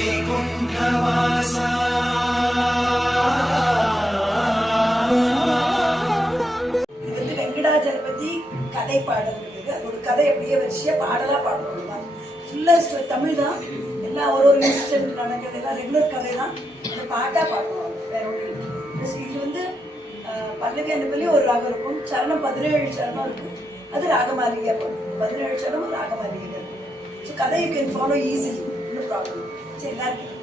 வைகுண்டவாசா வெங்கடாஜலபதி கதை பாடல் இருக்குது. அதோட கதை அப்படியே வரிசையா பாடலா பாடணும் தான். ஃபுல்லா தமிழ் தான். எல்லாம் ஒரு இன்சிடென்ட் நடக்கிறது எல்லாம் ரெகுலர் கதை தான். அந்த பாட்டா பாடணும். வேற ஒன்றும் இல்லை. இது வந்து பல்லவி அந்த பள்ளி ஒரு ராகம் இருக்கும். சரணம் 17 சரணம் இருக்கும். அது ராகமாலிகா பண்ணும். 17 சரணம் ராகமாலிகா இருக்கும். ஸோ கதை you can follow easily. No problem. சரி எல்லாருக்கும்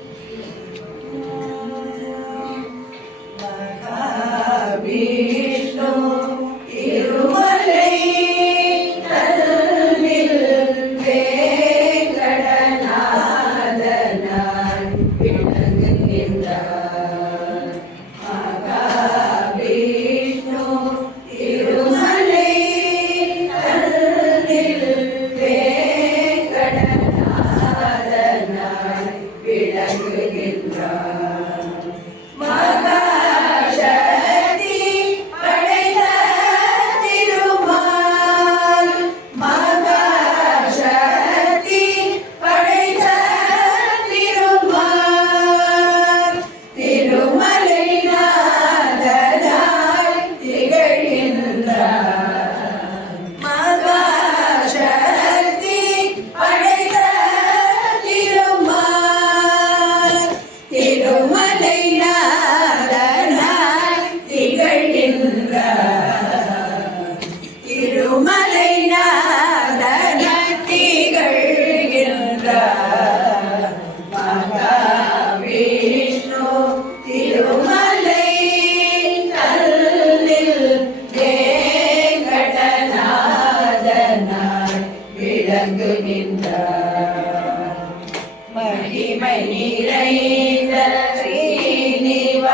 மகிமை நிறைந்த ஸ்ரீனிவாசனின்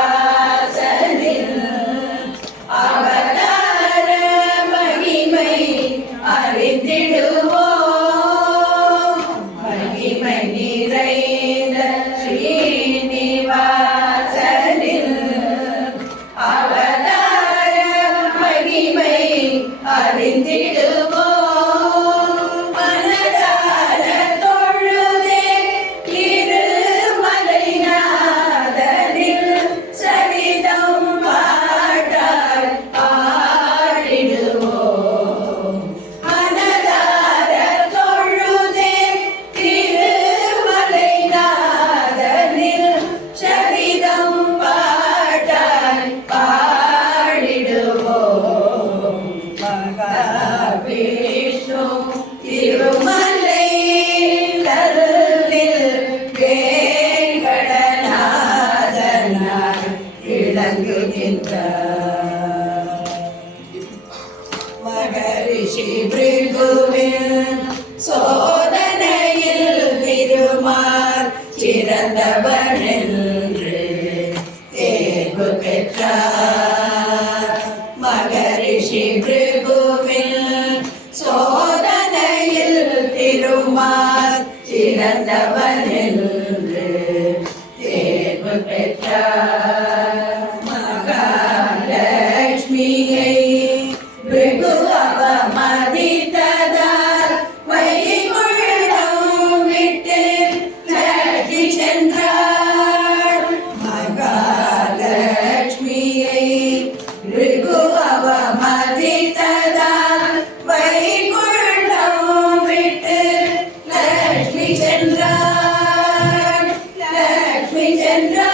அவதார மகிமை அறிந்திடுவோம். மகிமை நிறைந்த ஸ்ரீனிவாசனின் அவதார மகிமை அறிந்திடுவோம். மகரிஷி பிருகுவின் சோதனையில் திருமால் சிறந்தவர் என்று தேர்வு பெற்றார். மகரிஷி பிருகுவின் சோதனையில் திருமால் சிறந்தவர் என்று தேர்வு பெற்றார். மகாலட்சுமியை பிருகு அவமதித்ததால் வைகுண்டம் விட்டு லட்சுமி சென்றார். மகாலட்சுமியை பிருகு அவமதித்ததால் வைகுண்டம் விட்டு லட்சுமி சென்றார். லட்சுமி சென்றார்.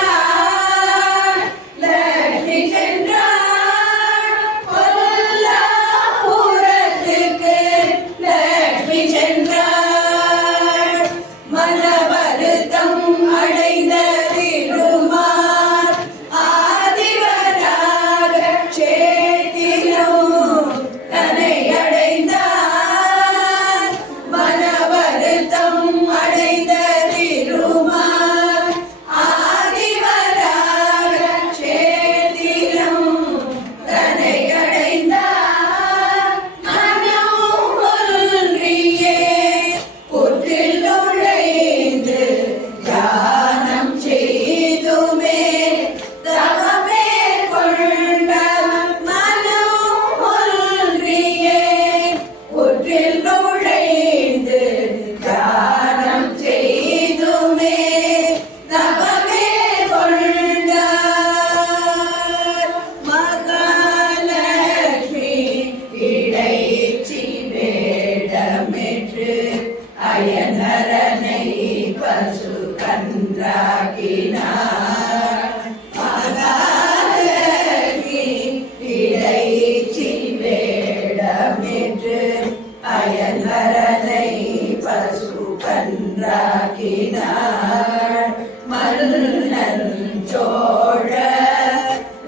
ஆக்கினார் மன்னன் சோழ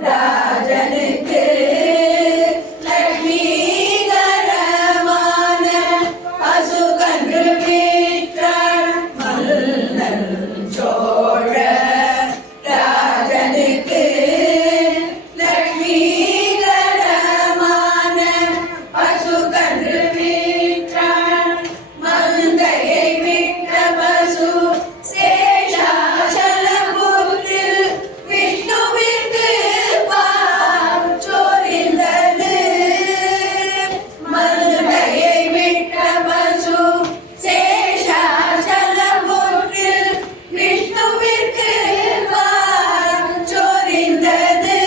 ராஜனுக்கு லட்சுமிகரமான பசுகன்று விற்றாள் மன்னன் சோழ ராஜனுக்கு லட்சுமிகரமான பசுகன்று விற்றாள் மந்தையை விட்ட பசு சேஷாசலபுரில் விஷ்ணுவிற்கு பால் சோரிந்தது மந்தையை விட்ட பசு சேஷாசலபுரில் விஷ்ணுவிற்கு பால் சோரிந்தது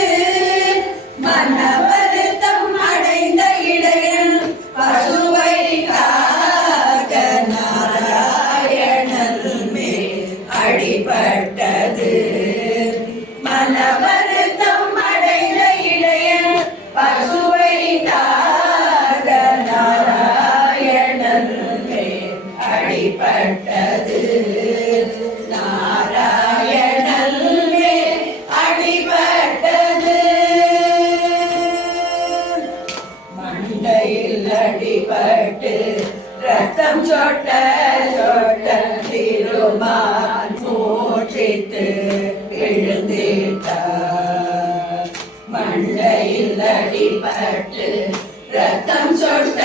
மனவருத்தம் அடைந்த இடையன் பசுவை காக்க நாராயணன் மேல் அடிபட்டது மனவருத்தம் அடைந்த இடையன் பசுவை காக்க நாராயணன் மேல் அடிபட்டது நாராயணன் மேல் அடிபட்டது மண்டையில் அடிபட்டு ரத்தம் சொட்ட சொட்ட திருமால் மூச்சித்து விழுந்திட்டார் மண்டையில் அடிபட்டு ரத்தம் சொட்ட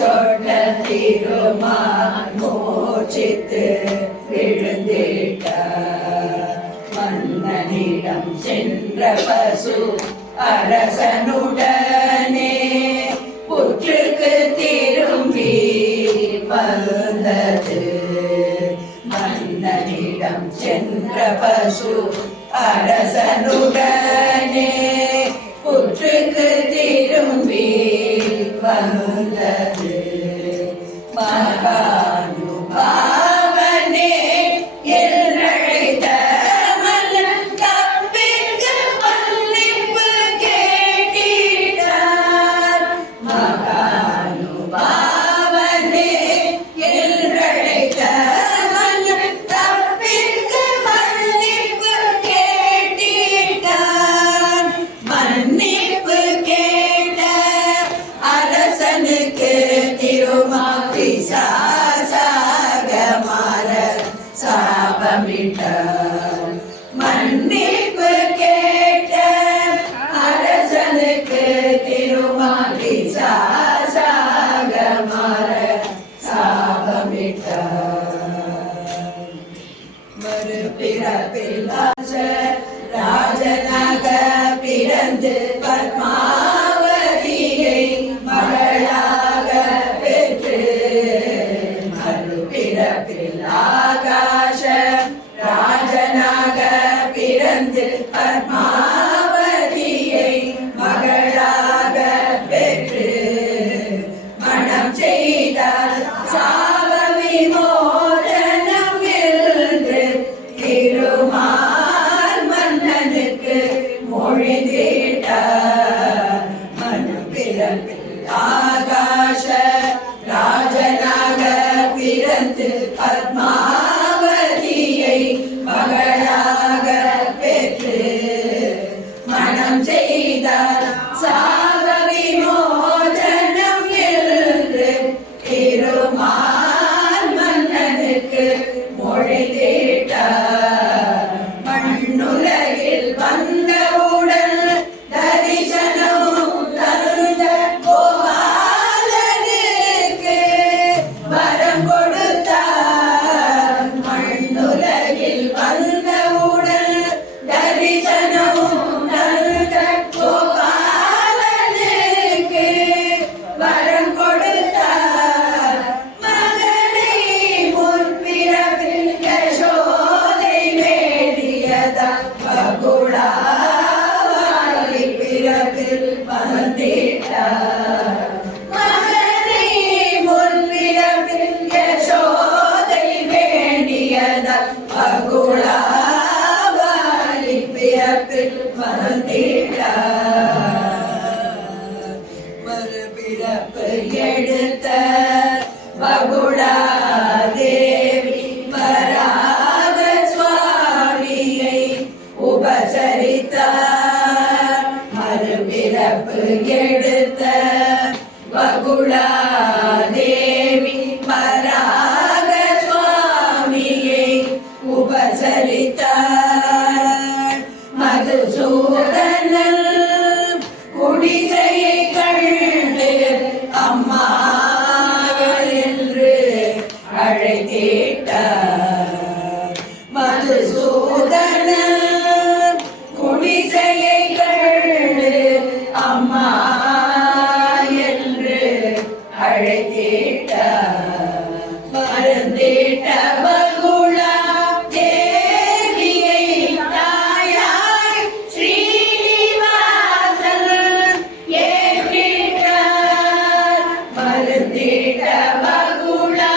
சொட்ட திருமால் மூச்சித்து விழுந்திட்டார் மன்னனிடம் சென்ற பசு அரசனுடனே புற்றுக்கு திரும்பி வந்தது மன்னனிடம் சென்ற பசு அரசனுடனே புற்றுக்கு திரும்பி வந்தது மகானுபாவனே என்றழைத்த மன்னன் தப்பிற்கு மன்னிப்பு கேட்டிட்டார் மகானுபாவனே என்றழைத்த மன்னன் தப்பிற்கு மன்னிப்பு கேட்டிட்டார் மன்னிப்பு கேட்ட அரசனுக்கு திருமாதி சாக மாற சாபமிட்டார் மன்னிப்பு கேட்ட அரசனுக்கு திருமாதி சாக மாற சாபமிட்டார் மறுபிறப்பில் ராஜனாக பிறந்து பத்மாவதியை மகளாக பெற்று மறுபிறப்பில் ஆகாஷ ராஜனாக பிறந்து பத்மாவதியை மகளாக பெற்று மணம் செய்தார் சாப விமோசனம் என்று திருமால் மன்னனுக்கு மொழிந்திட்டார் மனம் பிறப்பில் ஆகாஷ ராஜனாக பிறந்து பத்மாவதியை மகளாக பெற்று மனம் செய்தார் சாப விமோசனம் என்று திருமால் மன்னனுக்கு மொழிந்திட்டார் மண்ணுலகில் வந்தவுடன் தரிசனம் தந்த கோபாலனுக்கு வரம் கொடுத்தார் மண்ணுலகில் வந்தவுடன் தரிசனம் தந்த கோபாலனுக்கு வரம் கொடுத்தார் மகனை முற்பிறப்பில் யசோதை வேண்டியதா பகுடாவாளி பிறப்பில் வந்திட்டார் மகனை முற்பிறப்பில் யசோதை வேண்டியதா பகுடாவாளி பிறப்பில் வந்திட்டார் மறுபிறப்பு எடுத்த பகுடா தேவி வரா உபசரித்தார். மதுசூதனன் குடிசையை கண்டு அம்மா என்று அழைத்திட்டார். மதுசூதனன் குடிசையை கண்டு அம்மா என்று அழைத்திட்டார். மறந்திட்ட பகுளா தேவியை தாயாய் ஸ்ரீனிவாசன் ஏற்றிட்டார். மறந்திட்ட பகுளா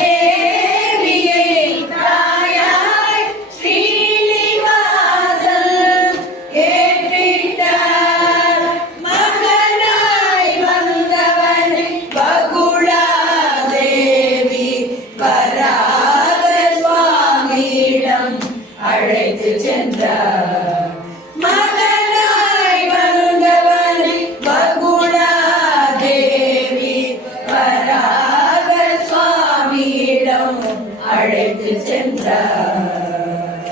தேவியை தாயாய் ஸ்ரீனிவாசன் ஏற்றிட்டார். மகனாய் வந்தவன் பகுளா தேவி வராக சுவாமியிடம் அழைத்து சென்றார். மகனாய் வந்தவன் பகுளா தேவி வராக சுவாமியிடம் அழைத்து சென்றார்.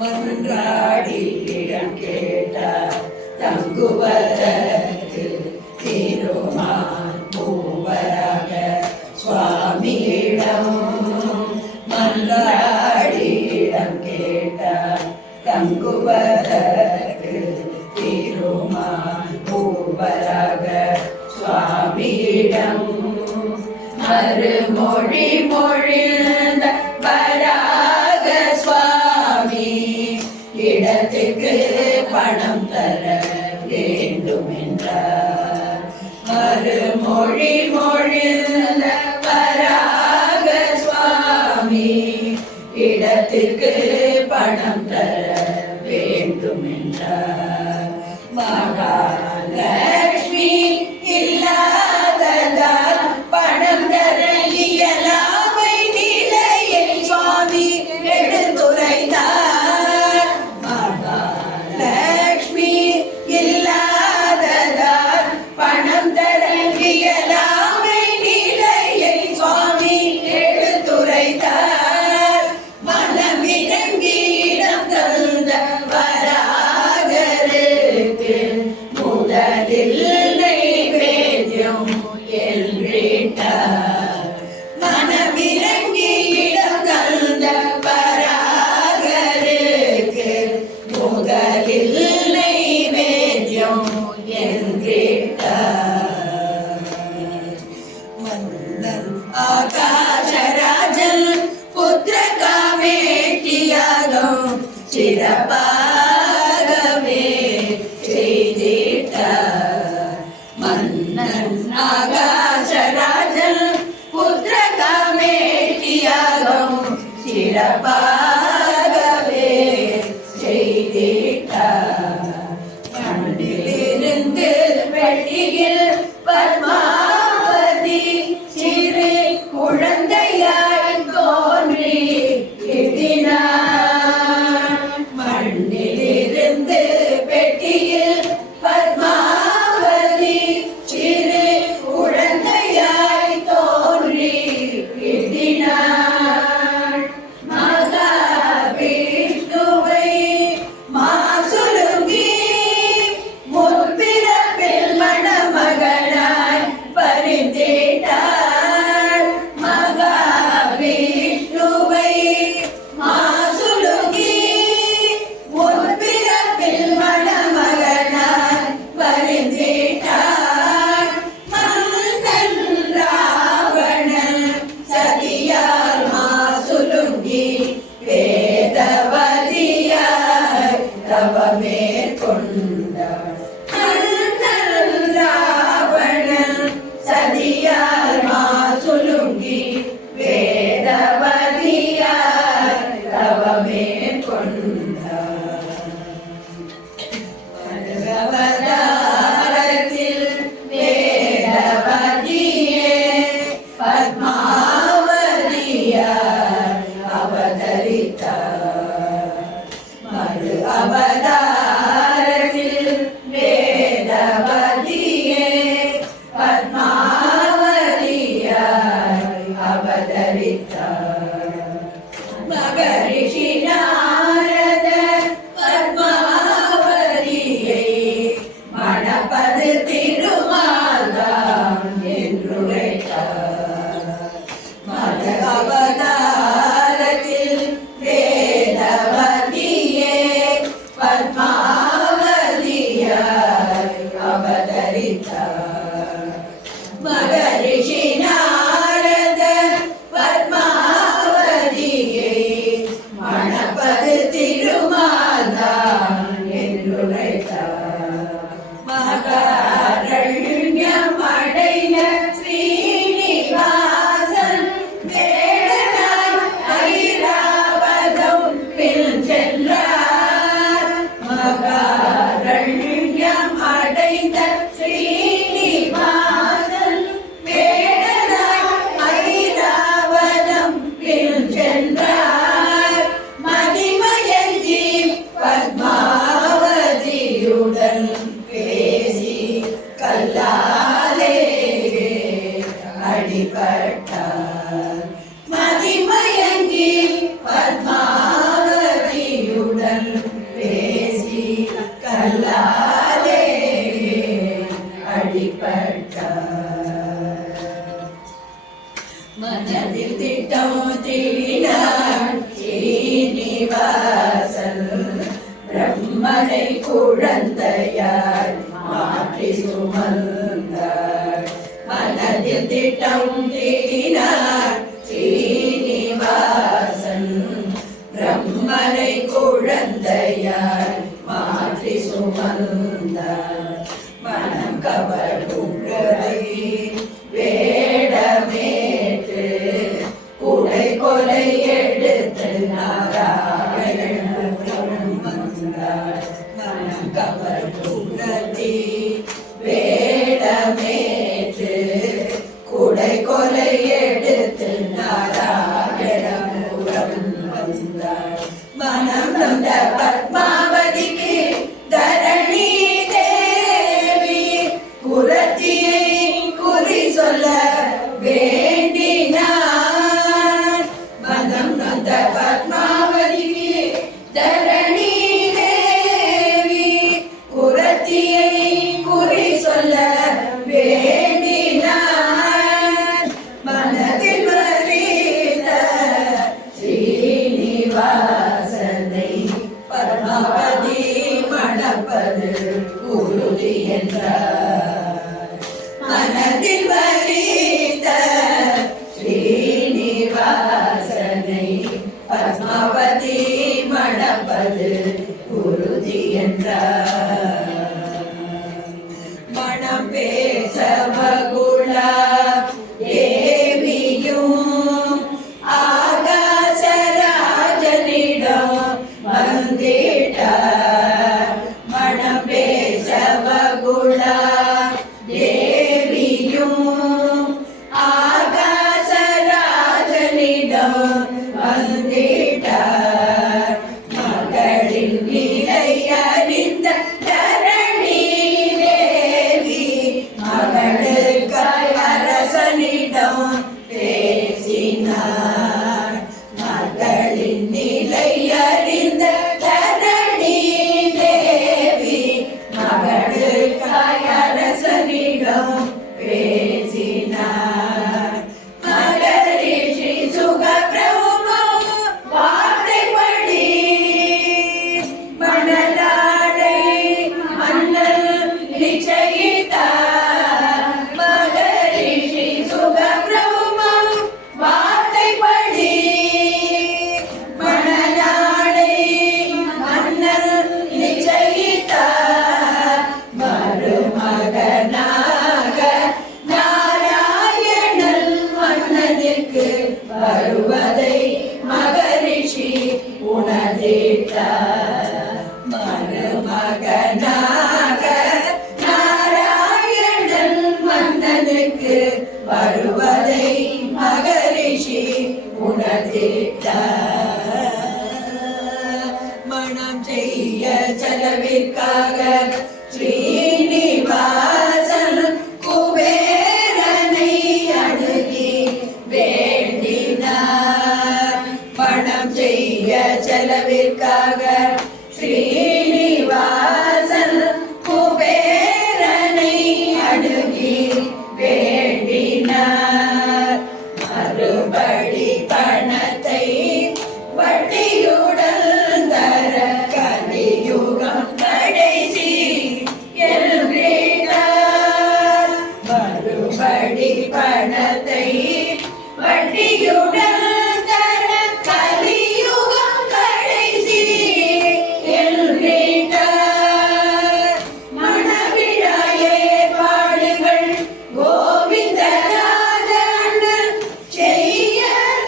மன்றாடியிடம் கேட்டார் தங்குவதற்கு திருமால் மூவராக சுவாமியிடம். மன்றாடியிடம் கேட்டார் தங்குவதற்கு திருமால் மூவராக சுவாமியிடம். மறுமொழி மொழிந்த வராக சுவாமி இடத்துக்கு பணம் தர வேண்டும் என்றார். மறுமொழி மொழிந்த வராக சுவாமி இடத்துக்கு பணம் தர வேண்டும் என்றார். மகாலட்சுமி இல்லாததால் பணம் தர இயலாமை நிலையை சுவாமி எடுத்துரைத்தார். மகாலட்சுமி இல்லாததால் பணம் தர இயலாமை நிலையை சுவாமி எடுத்துரைத்தார். மனமிறங்கி இடம் தந்த வராகருக்கு முதலில் நைவேத்யம் என்றிட்டார். மனமிறங்கி இடம் தந்த வராகருக்கு முதலில் நைவேத்யம் என்றிட்டார். மன்னன் ஆகாசராஜன் புத்திர காமேட்டியாகம் சிறப்பாகவே செய்திட்டார். மன்னன் ஆகாசராஜன் புத்திர காமேட்டியாகம் சிறப்பாகவே செய்திட்டார். மண்ணிலிருந்து வெட்டியில் பத்மாவதி சிறு குழந்தையாய் தோன்றி எட்டினார். மண்ணிலிருந்து பெட்டியில் பத்மாவதி சிறு குழந்தையாய் தோன்றி எட்டினார். மகாவிஷ்ணுவை மாசுலுங்கி முற்பிறப்பில் மணமகனாய் பரிந்திட்டார். மகாவிஷ்ணுவை மாசுலுங்கி முற்பிறப்பில் மணமகனாய் பரிந்திட்டார். மன்னன் ராவணன் சதியால் மாசுலுங்கி வேதவதியாய் தவமேற்கொண்டார். மன்னன் ராவணன் சதியால் மாசுலுங்கி வேதவதியாய் தவமேற்கொண்டார். அவதாரத்தில் வேதவதியே பத்மாவதியாய் அவதரித்தார். மறு அவதாரத்தில் வேதவதியே பத்மாவதியாய் அவதரித்தார். மகரிஷி நாரதர் பத்மாவதியை மணப்பது திருமால்தான் என்றுரைத்தார். மத அவதாரத்தில் வேதவதியே பத்மாவதியாய் அவதரித்தார். மகரிஷி நாரதர் பத்மாவதியை மணப்பது திருமால்தான் என்றுரைத்தார். மகாரண்யம் அடைந்த ஸ்ரீனிவாசன் வேடனாய் ஐராவதம் பின் சென்றார். மகாரண்யம் அடைந்த ஸ்ரீனிவாசன் வேடனாய் ஐராவதம் பின் சென்றார். மதிமயந்தி பத்மாவதியுடன் பேசி கல்லாலே அடிபட்டார். மதிமயந்தி பத்மாவதியுடன் பேசி கல்லாலே அடிபட்டார். மனதில் திட்டம் தீட்டினான் ஸ்ரீனிவாசன். பிரம்மனை குழந்தையாய் மாற்றி சுமந்தார். மனதில் திட்டம் தீட்டினான் ஸ்ரீனிவாசன். பிரம்மனை குழந்தையாய் மாற்றி சுமந்தார். மனம் கவரும் வேடமேற்று உடை கொலை எடுத்து நாராயணபுரம் வந்தார். மனம் கவரும் வேடமேற்று குடை கொலை எடுத்து நாராயணபுரம் வந்தார். மனம் நொந்த பத்மாவதிக்கு தரணி தேவி குரத்தியை குறி சொல்ல வேண்டினார். மனம் நொந்த பத்மாவதிக்கு தரணி தேவி குரத்தியை குறி சொல்ல வேண்டினார். மனதில் வரித்த ஸ்ரீனிவாசனை பத்மாவதி மணப்பது உறுதி என்றார். மனதில் வரித்த ஸ்ரீனிவாசனை பத்மாவதி மணப்பது உறுதி என்றார். மனம் பேச மகுளா தேவியும் ஆகாசராஜனிடம் வந்திட்டார். மனம் பேச மகுளா தேவியும் ஆகாசராஜனிடம் வந்திட்டார். மகளின் நிலை அறிந்த தரணி தேவி மகளுக்காய் அரசனிடம் பேசினார். மகளின் நிலை அறிந்த தரணி தேவி மகளுக்காய் அரசனிடம் பேசினார். மகரிஷி சுகபிரம்ம வார்த்தைப்படி மணலாடை மன்னல் நிச்சயித்தார். மகரிஷி சுகபிரம்ம வார்த்தைப்படி மணலாடை மன்னல் நிச்சயித்தார். மருமகனாக நாராயணன் மன்னனுக்கு வருவதை மகரிஷி உணர்ந்திட்டார். மருமகனாக நாராயணன் மன்னனுக்கு வருவதை மகரிஷி உணர்ந்திட்டார். மனம் செய்ய செலவிற்காக ஸ்ரீனிவாசன் குபேரனை அணுகி வேண்டினார். பணம் செய்ய செலவிற்காக ஸ்ரீனிவாசன் குபேரனை அணுகி வேண்டினார். மறுபடி பணத்தை வட்டியுடன் தர கலியுகம் கடைசி என்றார். மறுபடி பணத்தை வட்டியுடன் தர கலியுகம் கடைசி என்றார். மணவிழாயே பாடுகள் கோவிந்தராஜன் செய்ய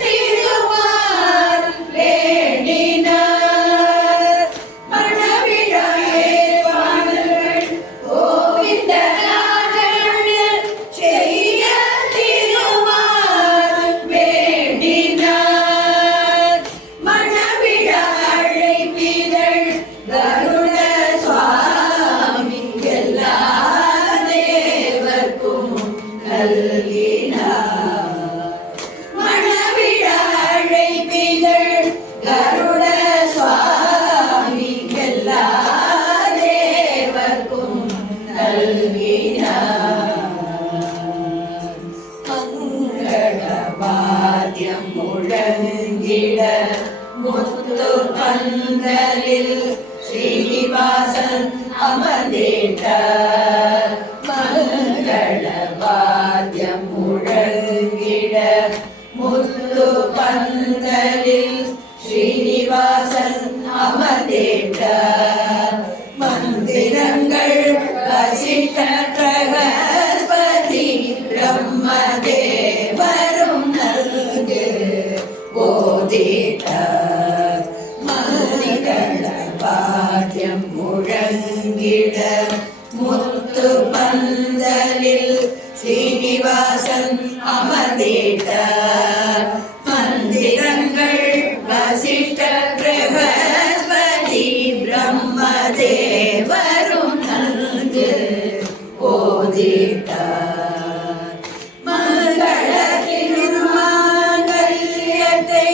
திருவார் வேண்டினார். மணவிழாயே பாடுகள் கோவிந்தராஜன் செய்ய திருவார் வேண்டினார். மணவிழா அழைப்பிதழ் கருட சுவாமி எல்லா தேவர்க்கும் நல்கினார். மணவிழா அழைப்பிதழ் கருட சுவாமி எல்லா தேவர்க்கும் நல்கினார். மங்களவாத்தியம் முழங்கிட முத்து பந்தலில் ஸ்ரீனிவாசன் அமர்ந்திட்டார். மங்களவாத்தியம் முழங்கிட முத்து பந்தலில் ஸ்ரீனிவாசன் அமர்ந்திட்டார். மந்திரங்கள் வசிஷ்ட பிரகஸ்பதி பிரம்மதேவரும் நல்கு போதிட்டார். மங்கள வாத்தியம் முழங்கிட முத்து பந்தலில் ஸ்ரீனிவாசன் அமர்ந்திட்டார். மந்திரங்கள் வசிஷ்ட பிரகஸ்பதி பிரம்மதேவரும் நல்கு போதிட்டார். மங்கள திருமாங்கல்யத்தை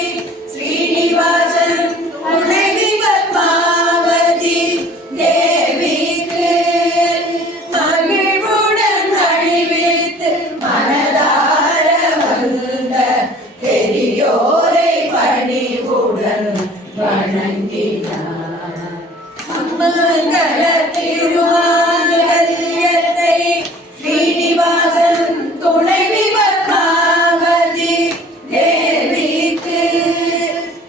ஸ்ரீனிவாசன் துணைவி பத்மாவதி தேவிக்கு மகிழ்வுடன் அணிவித்து மனதார வந்த பெரியோரை பணிவுடன் வணங்கினார். மங்கள திருமாங்கல்யத்தை ஸ்ரீனிவாசன் துணைவி பத்மாவதி தேவிக்கு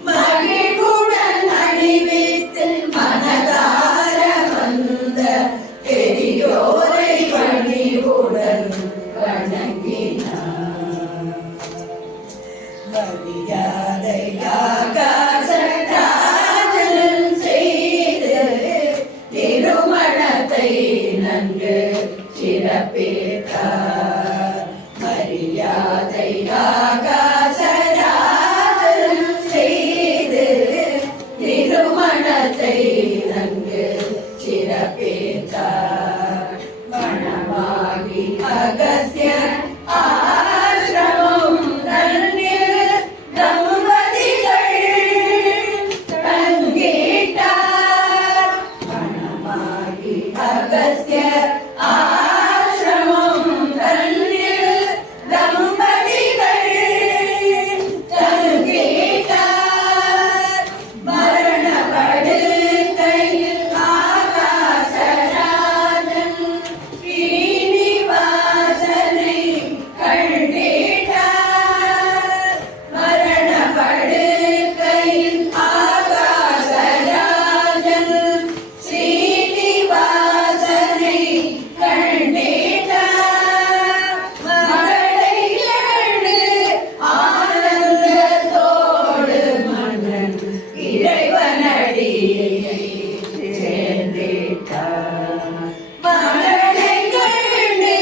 மகிழ்வுடன் அணிவித்து மனதார வந்த பெரியோரை பணிவுடன் வணங்கினார். மரியாதையாக சட்டாஜன் செய்து திருமணத்தை நன்கு சிறப்பித்தார். மரியாதையாக சட்டாஜன் செய்து திருமணத்தை நன்கு சிறப்பித்தார். மணமாகி அகஸ்தியர் ஆசிரமம் தன்னில் தம்பதிகள் தங்கிட்டார். மணமாகி அகஸ்தியர் ஆசிரமம் தன்னில் தம்பதிகள் தங்கிட்டார். மரணப்படுக்கையில் ஆகாசராஜன் ஸ்ரீனிவாசனை கண்டிட்டார். மரணப்படுக்கையில் ஆகாசராஜன் ஸ்ரீனிவாசனை கண்டிட்டார். மகளை எழுந்து ஆனந்தத்தோடு மன்னன் இறைவனடியை சேர்ந்திட்டார். மகளை கண்டு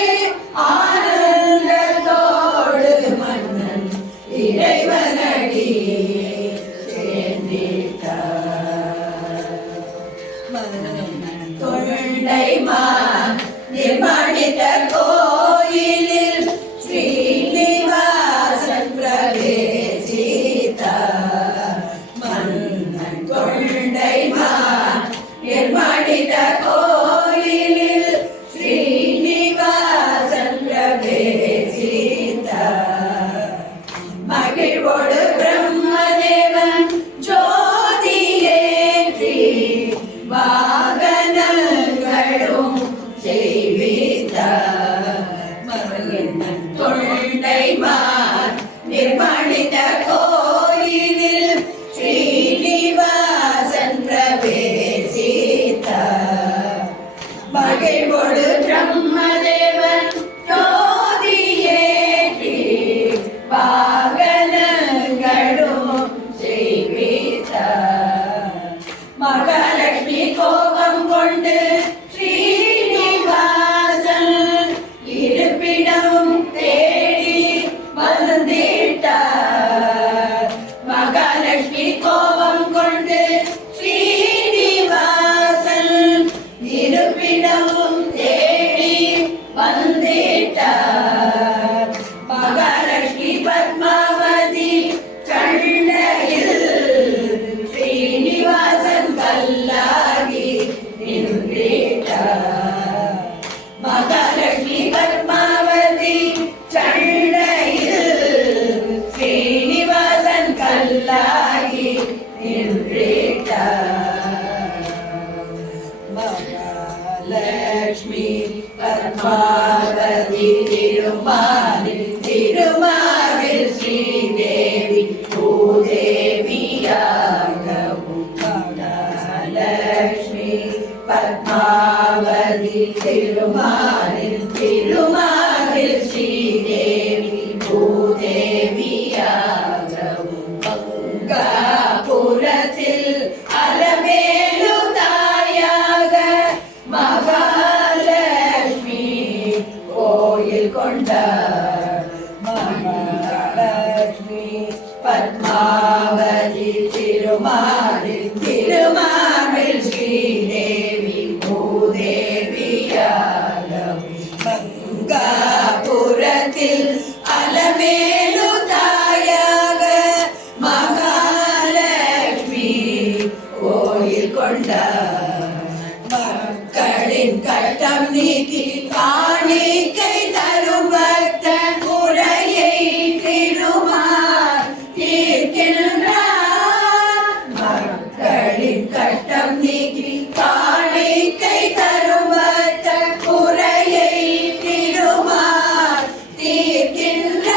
ஆனந்தத்தோடு மன்னன் இறைவனடியை சேர்ந்திட்டார். தொண்டைமா நிர்மாணித்த கோயிலில் ஸ்ரீனிவாசன் பிரவேசித்தார். மன்ன மகாலட்சுமி கோபம் கொண்டு ஸ்ரீனிவாசன் இருப்பிடம் தேடி வந்திட்டார். மகாலட்சுமி கோபம் கொண்டு ஸ்ரீனிவாசன் இருப்பிடம் தேடி வந்திட்டார். மகாலட்சுமி பத்மாவதி சண்டையில் ஸ்ரீனிவாசன் கல்லாகி நின்றிட்டார். மகாலட்சுமி பத்மாவதி சண்டையில் ஸ்ரீனிவாசன் கல்லாகி நின்றிட்டார். மகாலட்சுமி பத்மாவதி திருமாலில் ஸ்ரீதேவி பூதேவியாகவும் மகாலட்சுமி பத்மாவதி திருமாலில் ஸ்ரீதேவி பூதேவியாகவும் மங்காபுரத்தில் அலமேலு தாயாக மகாலட்சுமி கோயில் கொண்டார். மகாலட்சுமி பத்மாவதி திருமாலில் ஸ்ரீதேவி பூதேவியாகவும் மங்காபுரத்தில் அலமேலு தாயாக மகாலட்சுமி கோயில் கொண்டார். மக்களின் கட்டம் நீக்கி காணிக்கை தரும் பக்த முறையை திருமால் தீர்க்கின்றார். மக்களின் கட்டம் நீக்கி காணிக்கை தரும் பக்த முறையை திருமால் தீர்க்கின்றார்.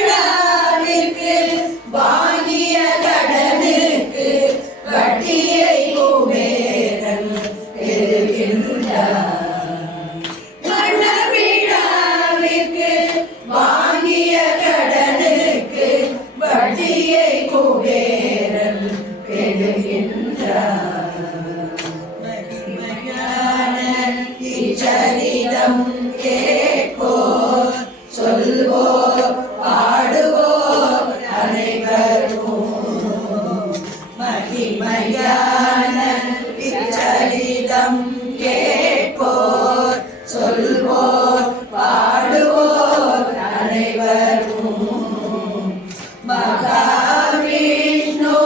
மணவிழாவிற்கு வாங்கிய கடனுக்கு வட்டியை குபேரன் பெறுகின்றார். மணவிழாவிற்கு வாங்கிய கடனுக்கு வட்டியை குபேரன் பெறுகின்றார். மகிமையான இச்சரிதம் கேட்போர் சொல்வோர் பாடுவோர் அனைவரும். மகிமையான இச்சரிதம் கேட்போர் சொல்வோர் பாடுவோர் அனைவரும். மகாவிஷ்ணு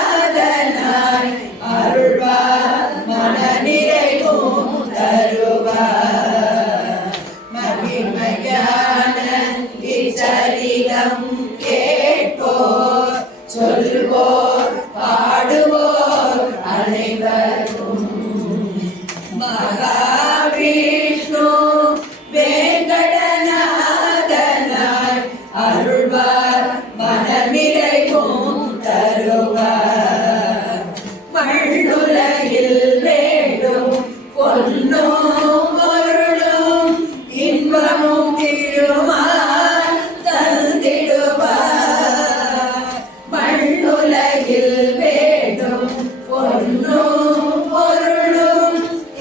வேங்கடநாதனாய் அருள்வார் மனநிறைவும் தருவார். மகிமையான இச்சரிதம் கேட்போர் சொல்வோர் பாடுவோர் அனைவரும். மகாவிஷ்ணு வேங்கடநாதனாய் அருள்வார் மனநிறைவும் தருவார். மண்ணுலகில் வேண்டும் பொன்னும் பொருளும் இன்பமும் திருமால் தந்திடுவார். மண்ணுலகில் வேண்டும் பொன்னும் பொருளும்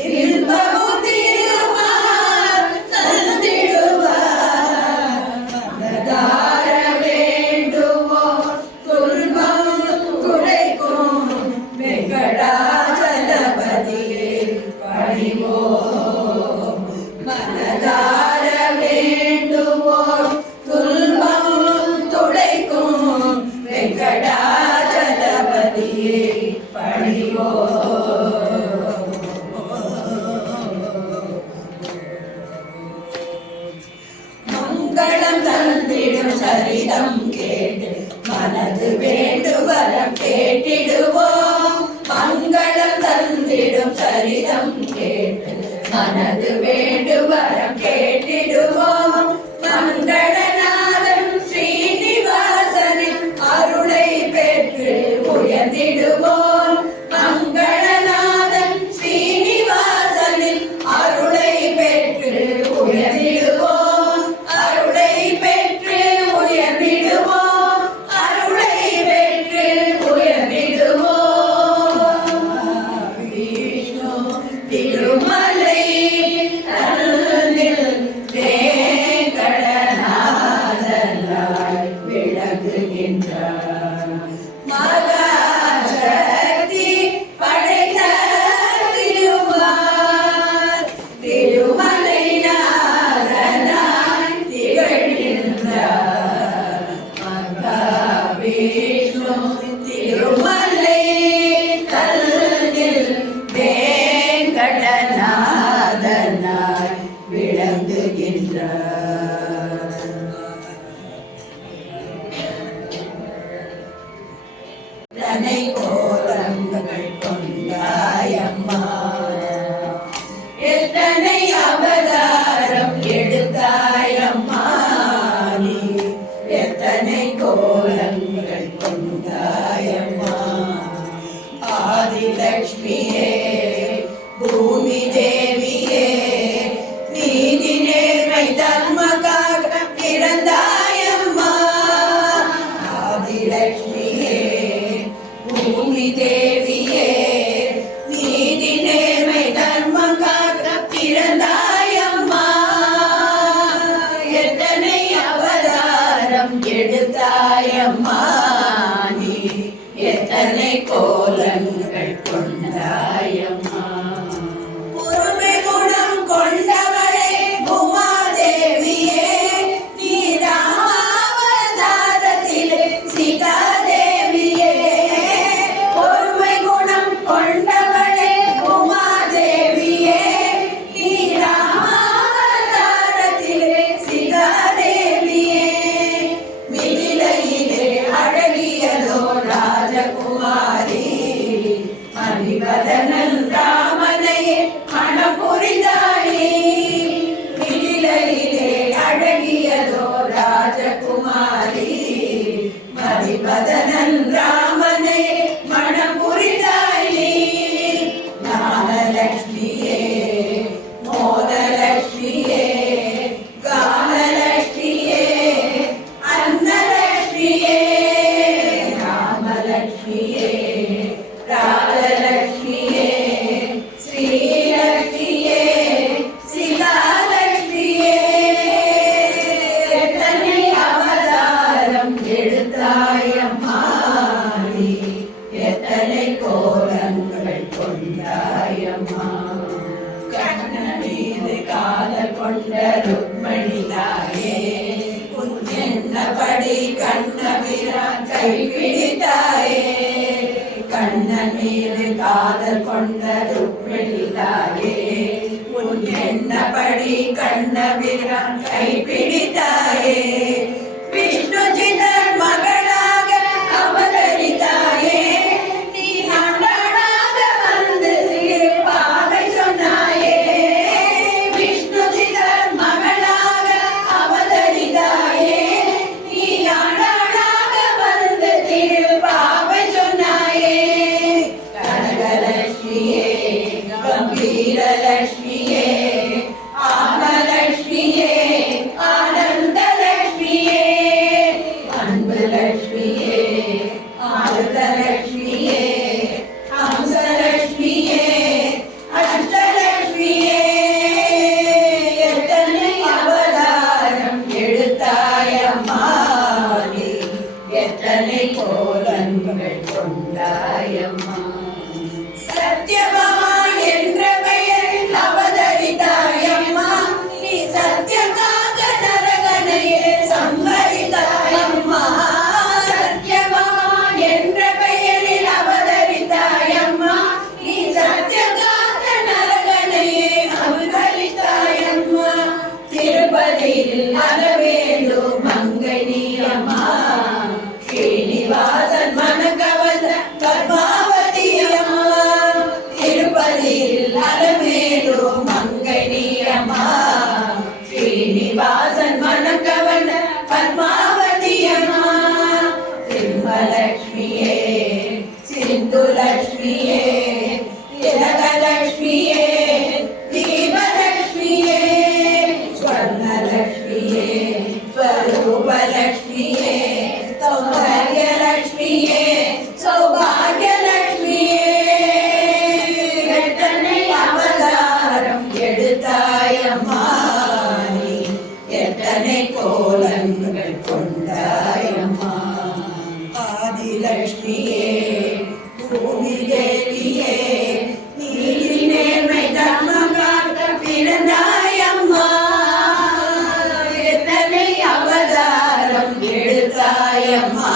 இன்பமும் திருமால் தந்திடுவார். மனதார வேண்டுவோர் துன்பம் துடைக்கும் வெங்கடாச்சலபதியே பணிவோம். மனதார வேண்டுவோர் துன்பம் துடைக்கும் வெங்கடாச்சலபதியே பணிவோம். மங்களம் தந்திடும் சரிதம் கேட்டு மனது வேண்டுவரம் கேட்டிடுவோம். மங்களம் தந்திடும் சரிதம் கேட்டு மனது வேண்டுவரம் கேட்டிடுவோம். மங்களநாதன் ஸ்ரீனிவாசனின் அருளை பெற்று உயர்ந்திடுவோம். மங்களநாதன் ஸ்ரீனிவாசனின் அருளை பெற்று உயர்ந்திடுவோம். அருளை பெற்று உயர்ந்திடுவோம். விஷ்ணு திருமலை கல்லில் வேங்கடநாதனாய் விளங்குகின்றார். தனை கோலங்கள் கொண்டாயம்மா, எத்தனை அவதாரம் எடுத்தாயம்மா நீ, எத்தனை கோலங்கள் கொண்டாயம்மா. ஆதிலட்சுமியே பூமி தேவியே, நீதி நேர்மை தர்மக்காக பிறந்தாயம்மா. ஆதிலட்சுமியே பூமி தேவியே, நீதி நேர்மை தர்மக்காக பிறந்தாயம்மா. எத்தனை அவதாரம் எடுத்தாயம்மா நீ, எத்தனை கோலங்கள் கொண்டாயம்மா. பொறுமை குணம் கொண்டவளே உமாதேவியே, நீ ராமாவதாரத்திலே சீதாதேவியே. பொறுமை குணம் கொண்டவளே உமாதேவியே, நீ ராமாவதாரத்திலே சீதாதேவியே. மிதிலையிலே அழகியதோ ராஜகுமாரி, மணிவதனன் ராமனையே மணம் புரிந்தாளே. மிதிலையிலே அழகியதோ ராஜகுமாரி, மணிவதனன் ராமனையே மணம் புரிந்தாளே. ஞானலட்சுமியே மோதலட்சுமியே, கானலட்சுமியே அன்னலட்சுமியே, ராமலட்சுமியே ராஜலட்சுமியே, ஸ்ரீலட்சுமியே சீதாலட்சுமியே. எத்தனை அவதாரம் எடுத்தாயம்மா நீ, எத்தனை கோலங்கள் கொண்டாயம்மா. கண்ண மீது காதல் கொண்ட ருக்மணி தாயே, உன் என்னபடி கண்ணபிரான் கைப்பிடித்தாயே. கண்ணன் மீது காதல் கொண்ட ருக்மிணி தாயே, உன் என்னபடி கண்ணபிரான் கைப்பிடித்தாயே. விஷ்ணு சிதர் மகளாக அவதரித்தாயே, நீ ஆண்டாளாக வந்து பாதை சொன்னாயே. விஷ்ணு சிதர் மகளாக அவதரித்தாயே, நீ ஆண்டாளாக வந்து பாவை சொன்னாயே. கனகலட்சுமியே கம்பீரலட்சுமியே, ஆனலட்சுமியே ஆனந்தலட்சுமியே, அன்புலட்சுமியே ஆனந்தலட்சுமியே, ஹம்சலட்சுமியே அஷ்டலட்சுமியே. எத்தனை அவதாரம் எடுத்தாயம்மா நீ, எத்தனை கோலங்கள் கொண்டாயம்மா. சத்யபாமா என்ற பெயரில் அவதரித்தாயம்மா, நீ சத்யகாக நரகனையே சம்ஹரித்தாயம்மா. சத்யபாமா என்ற பெயரில் அவதரித்தாயம்மா, நீ சத்யகாக நரகனையே சம்ஹரித்தாயம்மா. திருப்பதியில் அலவேலு மங்கை நீயம்மா, ஸ்ரீனிவாசன் மனகவந்த பத்மாவதி அம்மா. திருப்பதியில் அலவேலு மங்கை நீயம்மா, ஸ்ரீனிவாசன் மனகவந்த பத்மாவதி அம்மா. சிம்மலட்சுமியே சிந்துலட்சுமியே, திலகலட்சுமியே தீபலட்சுமியே, ஸ்வர்ணலட்சுமியே ஸ்வரூபலட்சுமியே, சௌந்தர்யலட்சுமியே சௌபாகியலட்சுமியே. எத்தனை அவதாரம் எடுத்தாயம்மா நீ, எத்தனை கோலங்கள் கொண்டாயம்மா. ஆதிலட்சுமியே பூமி தேவியே, நீதி நேர்மை தர்மக்காக பிறந்தாயம்மா. எத்தனை அவதாரம் எடுத்தாயம்மா